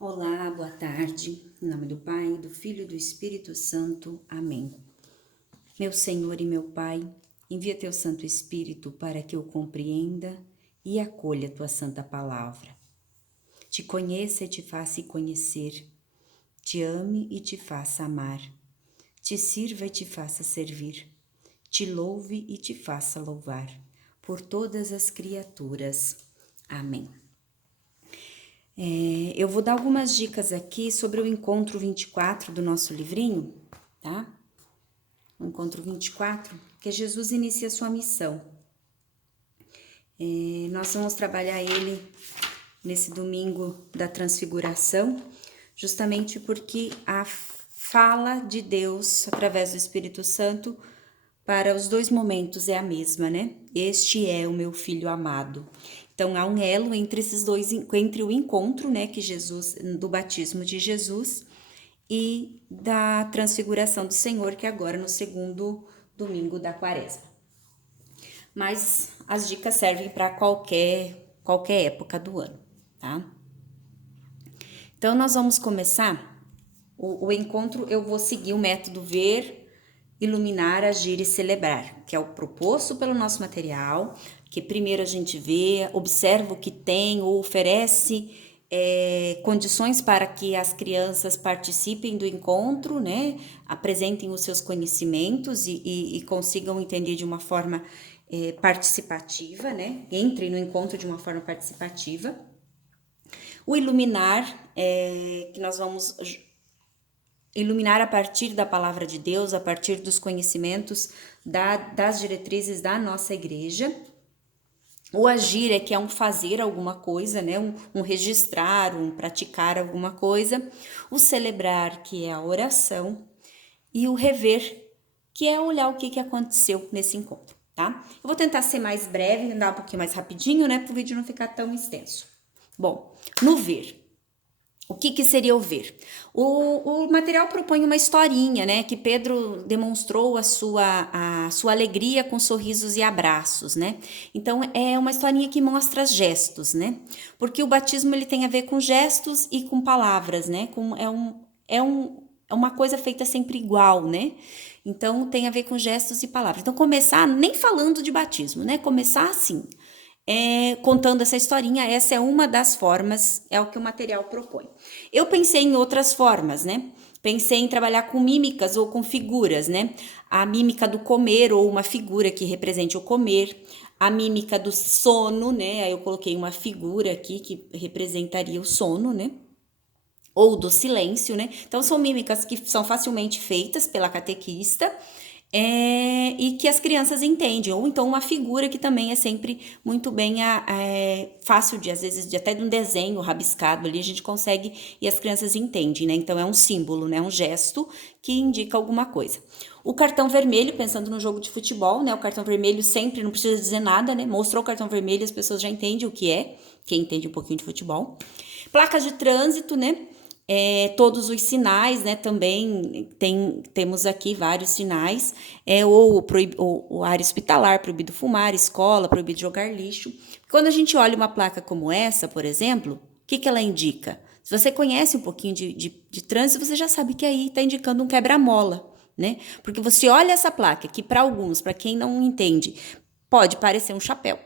Olá, boa tarde. Em nome do Pai, do Filho e do Espírito Santo. Amém. Meu Senhor e meu Pai, envia teu Santo Espírito para que eu compreenda e acolha tua santa palavra. Te conheça e te faça conhecer. Te ame e te faça amar. Te sirva e te faça servir. Te louve e te faça louvar. Por todas as criaturas. Amém. Eu vou dar algumas dicas aqui sobre o encontro 24 do nosso livrinho, tá? O encontro 24, que Jesus inicia sua missão. Nós vamos trabalhar ele nesse domingo da transfiguração, justamente porque a fala de Deus através do Espírito Santo para os dois momentos é a mesma, né? Este é o meu filho amado. Então há um elo entre esses dois, entre o encontro, né, que Jesus, do batismo de Jesus e da transfiguração do Senhor, que é agora no segundo domingo da Quaresma. Mas as dicas servem para qualquer época do ano, tá? Então nós vamos começar o encontro. Eu vou seguir o método ver, iluminar, agir e celebrar, que é o proposto pelo nosso material, que primeiro a gente vê, observa o que tem ou oferece condições para que as crianças participem do encontro, né? Apresentem os seus conhecimentos e consigam entender de uma forma participativa, né? Entrem no encontro de uma forma participativa. O iluminar, que nós vamos iluminar a partir da palavra de Deus, a partir dos conhecimentos das diretrizes da nossa igreja. O agir que é um fazer alguma coisa, né? Um registrar, um praticar alguma coisa. O celebrar, que é a oração. E o rever, que é olhar o que aconteceu nesse encontro, tá? Eu vou tentar ser mais breve, andar um pouquinho mais rapidinho, né? Para o vídeo não ficar tão extenso. Bom, no ver. O que seria o ver? O material propõe uma historinha, né? Que Pedro demonstrou a sua alegria com sorrisos e abraços, né? Então, é uma historinha que mostra gestos, né? Porque o batismo, ele tem a ver com gestos e com palavras, né? É uma coisa feita sempre igual, né? Então, tem a ver com gestos e palavras. Então, começar nem falando de batismo, né? Começar assim, contando essa historinha. Essa é uma das formas, é o que o material propõe. Eu pensei em outras formas, né? Pensei em trabalhar com mímicas ou com figuras, né? A mímica do comer ou uma figura que represente o comer. A mímica do sono, né? Aí eu coloquei uma figura aqui que representaria o sono, né? Ou do silêncio, né? Então são mímicas que são facilmente feitas pela catequista. E que as crianças entendem, ou então uma figura que também é sempre muito bem fácil de, às vezes, até de um desenho rabiscado ali, a gente consegue e as crianças entendem, né? Então é um símbolo, né? Um gesto que indica alguma coisa. O cartão vermelho, pensando no jogo de futebol, né? O cartão vermelho sempre não precisa dizer nada, né? Mostrou o cartão vermelho, as pessoas já entendem o que é, quem entende um pouquinho de futebol. Placas de trânsito, né? Todos os sinais, né? Também temos aqui vários sinais, o área hospitalar, proibido fumar, escola, proibido jogar lixo. Quando a gente olha uma placa como essa, por exemplo, o que ela indica? Se você conhece um pouquinho de trânsito, você já sabe que aí está indicando um quebra-mola, né? Porque você olha essa placa, que para alguns, para quem não entende, pode parecer um chapéu,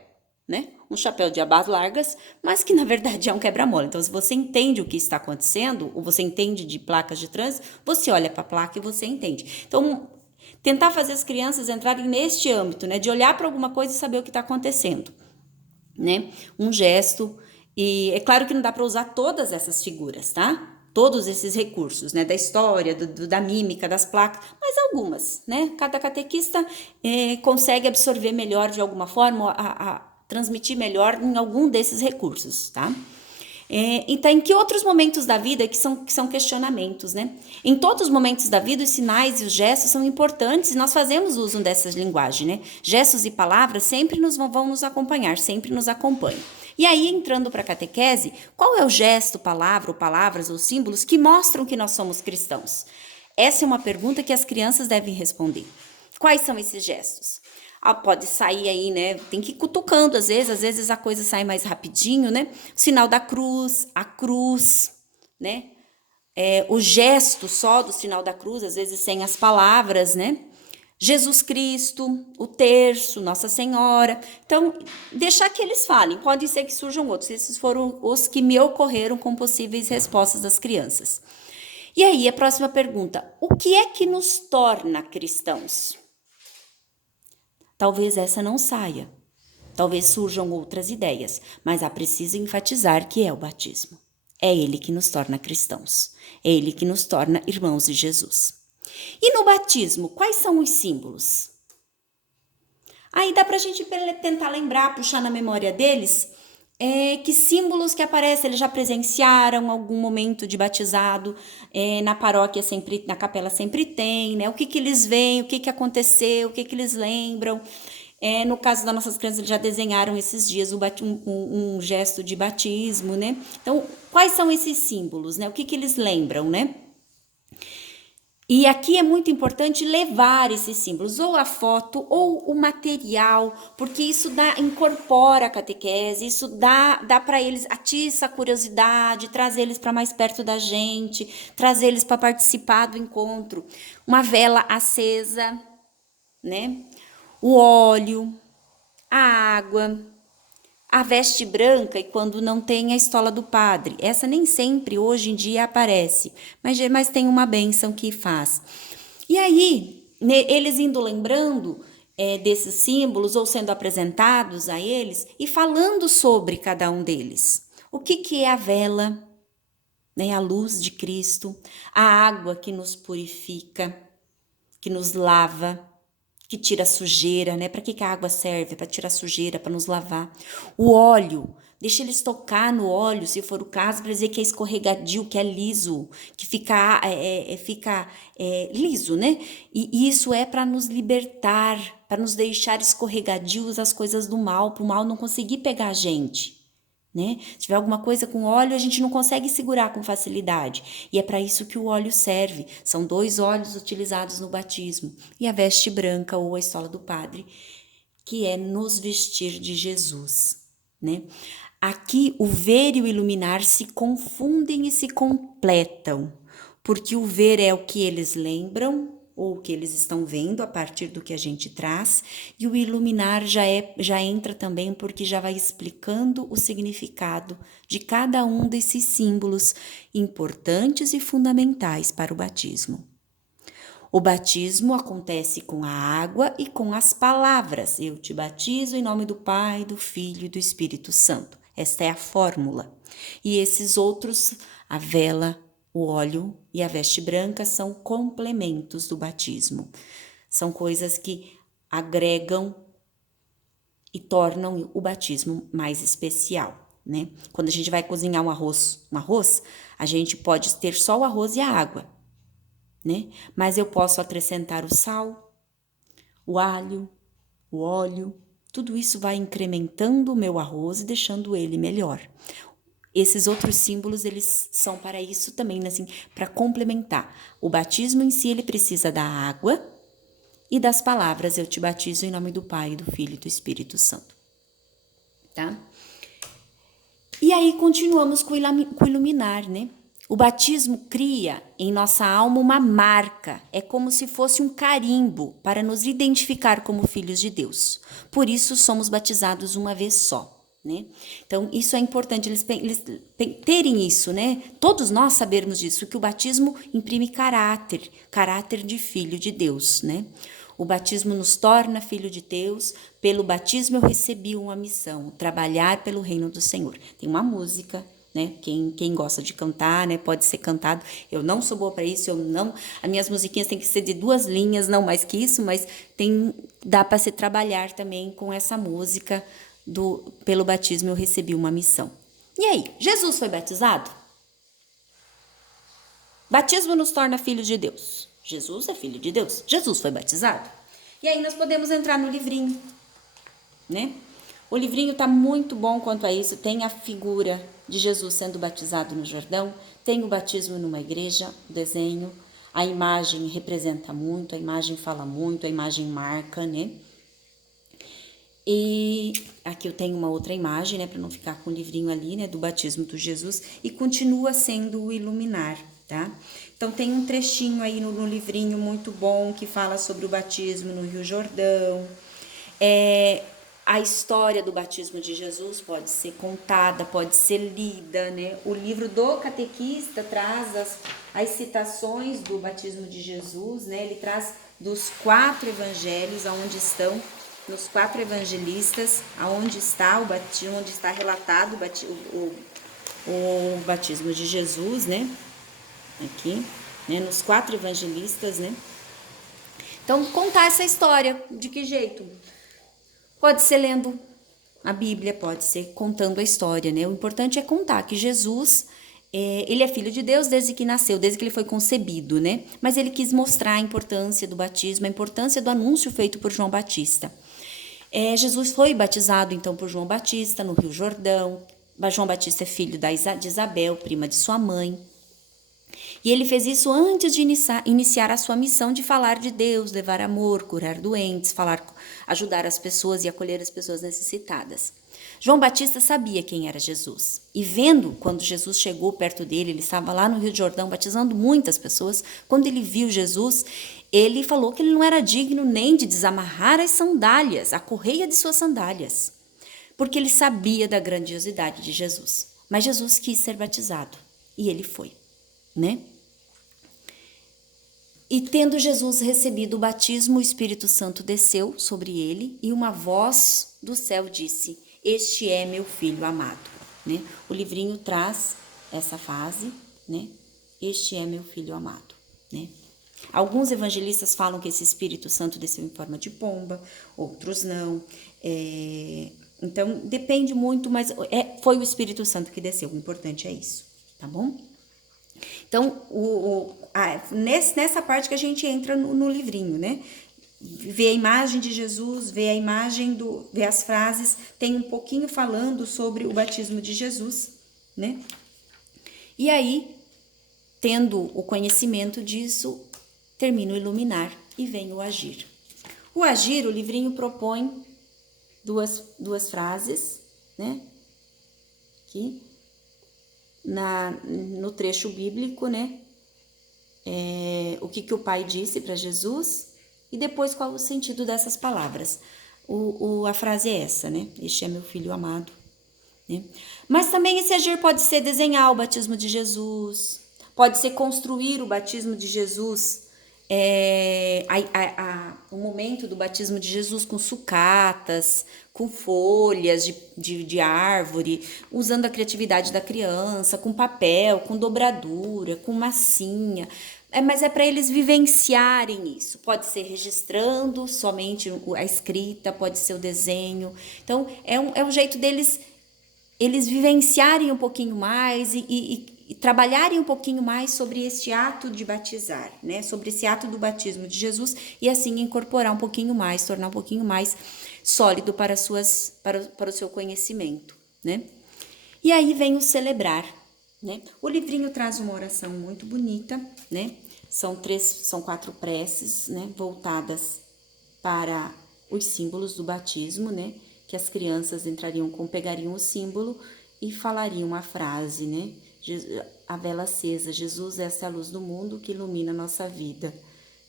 né? Um chapéu de abas largas, mas que na verdade é um quebra-mola. Então, se você entende o que está acontecendo, ou você entende de placas de trânsito, você olha para a placa e você entende. Então, tentar fazer as crianças entrarem neste âmbito, né? De olhar para alguma coisa e saber o que está acontecendo, né? Um gesto. E é claro que não dá para usar todas essas figuras, tá? Todos esses recursos, né? Da história, da mímica, das placas, mas algumas, né? Cada catequista consegue absorver melhor de alguma forma, transmitir melhor em algum desses recursos, tá? Então, em que outros momentos da vida que são questionamentos, né? Em todos os momentos da vida, os sinais e os gestos são importantes e nós fazemos uso dessas linguagens, né? Gestos e palavras sempre vão nos acompanhar, sempre nos acompanham. E aí, entrando para a catequese, qual é o gesto, palavra, ou palavras ou símbolos que mostram que nós somos cristãos? Essa é uma pergunta que as crianças devem responder. Quais são esses gestos? Pode sair aí, né? Tem que ir cutucando às vezes a coisa sai mais rapidinho, né? O sinal da cruz, a cruz, né? O gesto só do sinal da cruz, às vezes sem as palavras, né? Jesus Cristo, o terço, Nossa Senhora. Então, deixar que eles falem. Pode ser que surjam outros. Esses foram os que me ocorreram com possíveis respostas das crianças. E aí, a próxima pergunta. O que é que nos torna cristãos? Talvez essa não saia. Talvez surjam outras ideias. Mas há preciso enfatizar que é o batismo. É ele que nos torna cristãos. É ele que nos torna irmãos de Jesus. E no batismo, quais são os símbolos? Aí dá pra gente tentar lembrar, puxar na memória deles, que símbolos que aparecem, eles já presenciaram algum momento de batizado, na paróquia sempre, na capela sempre tem, né? O que eles veem, o que aconteceu, o que eles lembram. No caso das nossas crianças, eles já desenharam esses dias um gesto de batismo, né? Então, quais são esses símbolos, né? O que eles lembram, né? E aqui é muito importante levar esses símbolos, ou a foto, ou o material, porque isso incorpora a catequese, isso dá para eles, atiça a curiosidade, traz eles para mais perto da gente, traz eles para participar do encontro. Uma vela acesa, né? O óleo, a água, a veste branca e quando não tem a estola do padre. Essa nem sempre hoje em dia aparece, mas tem uma bênção que faz. E aí, eles indo lembrando desses símbolos ou sendo apresentados a eles e falando sobre cada um deles. O que é a vela? Né? A luz de Cristo, a água que nos purifica, que nos lava, que tira a sujeira, né? Para que a água serve? Para tirar a sujeira, para nos lavar. O óleo, deixa eles tocar no óleo, se for o caso, para dizer que é escorregadio, que é liso, que fica liso, né? E isso é para nos libertar, para nos deixar escorregadios das coisas do mal, para o mal não conseguir pegar a gente. Né? Se tiver alguma coisa com óleo, a gente não consegue segurar com facilidade. E é para isso que o óleo serve. São 2 óleos utilizados no batismo. E a veste branca ou a estola do padre, que é nos vestir de Jesus. Né? Aqui o ver e o iluminar se confundem e se completam. Porque o ver é o que eles lembram, ou o que eles estão vendo a partir do que a gente traz, e o iluminar já entra também porque já vai explicando o significado de cada um desses símbolos importantes e fundamentais para o batismo. O batismo acontece com a água e com as palavras. Eu te batizo em nome do Pai, do Filho e do Espírito Santo. Esta é a fórmula. E esses outros, a vela, o óleo e a veste branca são complementos do batismo. São coisas que agregam e tornam o batismo mais especial, né? Quando a gente vai cozinhar um arroz, a gente pode ter só o arroz e a água, né? Mas eu posso acrescentar o sal, o alho, o óleo, tudo isso vai incrementando o meu arroz e deixando ele melhor. Esses outros símbolos, eles são para isso também, assim, para complementar. O batismo em si, ele precisa da água e das palavras, eu te batizo em nome do Pai, do Filho e do Espírito Santo. Tá? E aí, continuamos com o iluminar, né? O batismo cria em nossa alma uma marca, é como se fosse um carimbo para nos identificar como filhos de Deus. Por isso, somos batizados uma vez só. Né? Então, isso é importante, eles terem isso, né? Todos nós sabermos disso, que o batismo imprime caráter de filho de Deus, né? O batismo nos torna filho de Deus, pelo batismo eu recebi uma missão, trabalhar pelo reino do Senhor. Tem uma música, né? Quem gosta de cantar, né? Pode ser cantado. Eu não sou boa para isso, as minhas musiquinhas têm que ser de 2 linhas, não mais que isso, mas dá para se trabalhar também com essa música. Pelo batismo eu recebi uma missão. E aí, Jesus foi batizado? Batismo nos torna filhos de Deus. Jesus é filho de Deus. Jesus foi batizado? E aí nós podemos entrar no livrinho, né? O livrinho está muito bom quanto a isso. Tem a figura de Jesus sendo batizado no Jordão, tem o batismo numa igreja, o desenho, a imagem representa muito, a imagem fala muito, a imagem marca, né? E aqui eu tenho uma outra imagem, né, para não ficar com o livrinho ali, né, do batismo do Jesus, e continua sendo o iluminar, tá? Então tem um trechinho aí no livrinho muito bom que fala sobre o batismo no Rio Jordão. A história do batismo de Jesus pode ser contada, pode ser lida, né? O livro do catequista traz as citações do batismo de Jesus, né? Ele traz dos 4 evangelhos, aonde estão, nos 4 evangelistas, aonde está o batismo, onde está relatado o batismo de Jesus, né? Aqui, né? Nos 4 evangelistas, né? Então, contar essa história, de que jeito? Pode ser lendo a Bíblia, pode ser contando a história, né? O importante é contar que Jesus, ele é filho de Deus desde que nasceu, desde que ele foi concebido, né? Mas ele quis mostrar a importância do batismo, a importância do anúncio feito por João Batista. Jesus foi batizado, então, por João Batista no Rio Jordão. João Batista é filho de Isabel, prima de sua mãe. E ele fez isso antes de iniciar a sua missão de falar de Deus, levar amor, curar doentes, ajudar as pessoas e acolher as pessoas necessitadas. João Batista sabia quem era Jesus. E vendo, quando Jesus chegou perto dele, ele estava lá no Rio Jordão batizando muitas pessoas, quando ele viu Jesus, ele falou que ele não era digno nem de desamarrar as sandálias, a correia de suas sandálias, porque ele sabia da grandiosidade de Jesus. Mas Jesus quis ser batizado e ele foi, né? E tendo Jesus recebido o batismo, o Espírito Santo desceu sobre ele e uma voz do céu disse: Este é meu filho amado, né? O livrinho traz essa fase, né? Este é meu filho amado, né? Alguns evangelistas falam que esse Espírito Santo desceu em forma de pomba, outros não. Então, depende muito, mas foi o Espírito Santo que desceu, o importante é isso, tá bom? Então, nessa parte que a gente entra no livrinho, né? Vê a imagem de Jesus, vê a imagem vê as frases, tem um pouquinho falando sobre o batismo de Jesus, né? E aí, tendo o conhecimento disso, termina o iluminar e vem o agir. O agir, o livrinho propõe duas frases, né? Aqui, no trecho bíblico, né? O que o Pai disse para Jesus e depois qual o sentido dessas palavras. A frase é essa, né? Este é meu filho amado. Né? Mas também esse agir pode ser desenhar o batismo de Jesus, pode ser construir o batismo de Jesus, o momento do batismo de Jesus com sucatas, com folhas de árvore, usando a criatividade da criança, com papel, com dobradura, com massinha. Mas é para eles vivenciarem isso. Pode ser registrando somente a escrita, pode ser o desenho. Então, é um jeito deles eles vivenciarem um pouquinho mais e trabalharem um pouquinho mais sobre este ato de batizar, né? Sobre esse ato do batismo de Jesus e assim incorporar um pouquinho mais, tornar um pouquinho mais sólido para o seu conhecimento, né? E aí vem o celebrar, né? O livrinho traz uma oração muito bonita, né? São 4 preces, né? Voltadas para os símbolos do batismo, né? Que as crianças pegariam o símbolo e falariam uma frase, né? A vela acesa, Jesus, essa é a luz do mundo que ilumina a nossa vida.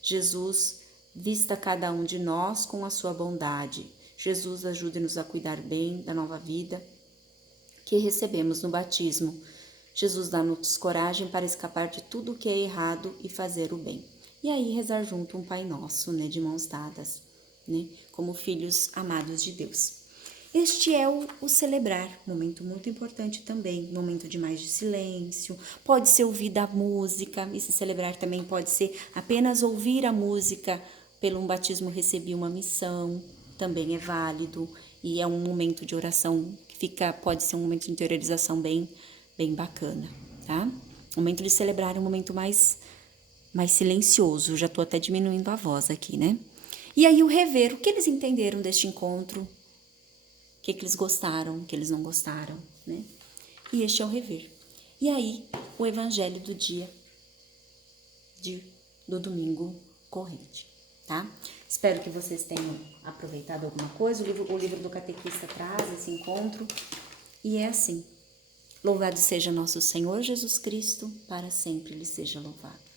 Jesus, vista cada um de nós com a sua bondade. Jesus, ajude-nos a cuidar bem da nova vida que recebemos no batismo. Jesus, dá-nos coragem para escapar de tudo o que é errado e fazer o bem. E aí rezar junto um Pai Nosso, né? De mãos dadas, né? Como filhos amados de Deus. Este é o celebrar, momento muito importante também, momento de mais de silêncio, pode ser ouvir a música, esse celebrar também pode ser apenas ouvir a música, pelo um batismo recebi uma missão, também é válido, e é um momento de oração que pode ser um momento de interiorização bem bacana, tá? O momento de celebrar é um momento mais silencioso, já tô até diminuindo a voz aqui, né? E aí o rever, o que eles entenderam deste encontro, o que eles gostaram, o que eles não gostaram, né? E este é o rever. E aí, o evangelho do dia do domingo corrente. tá? Espero que vocês tenham aproveitado alguma coisa. O livro do Catequista traz esse encontro. E é assim. Louvado seja nosso Senhor Jesus Cristo, para sempre Ele seja louvado.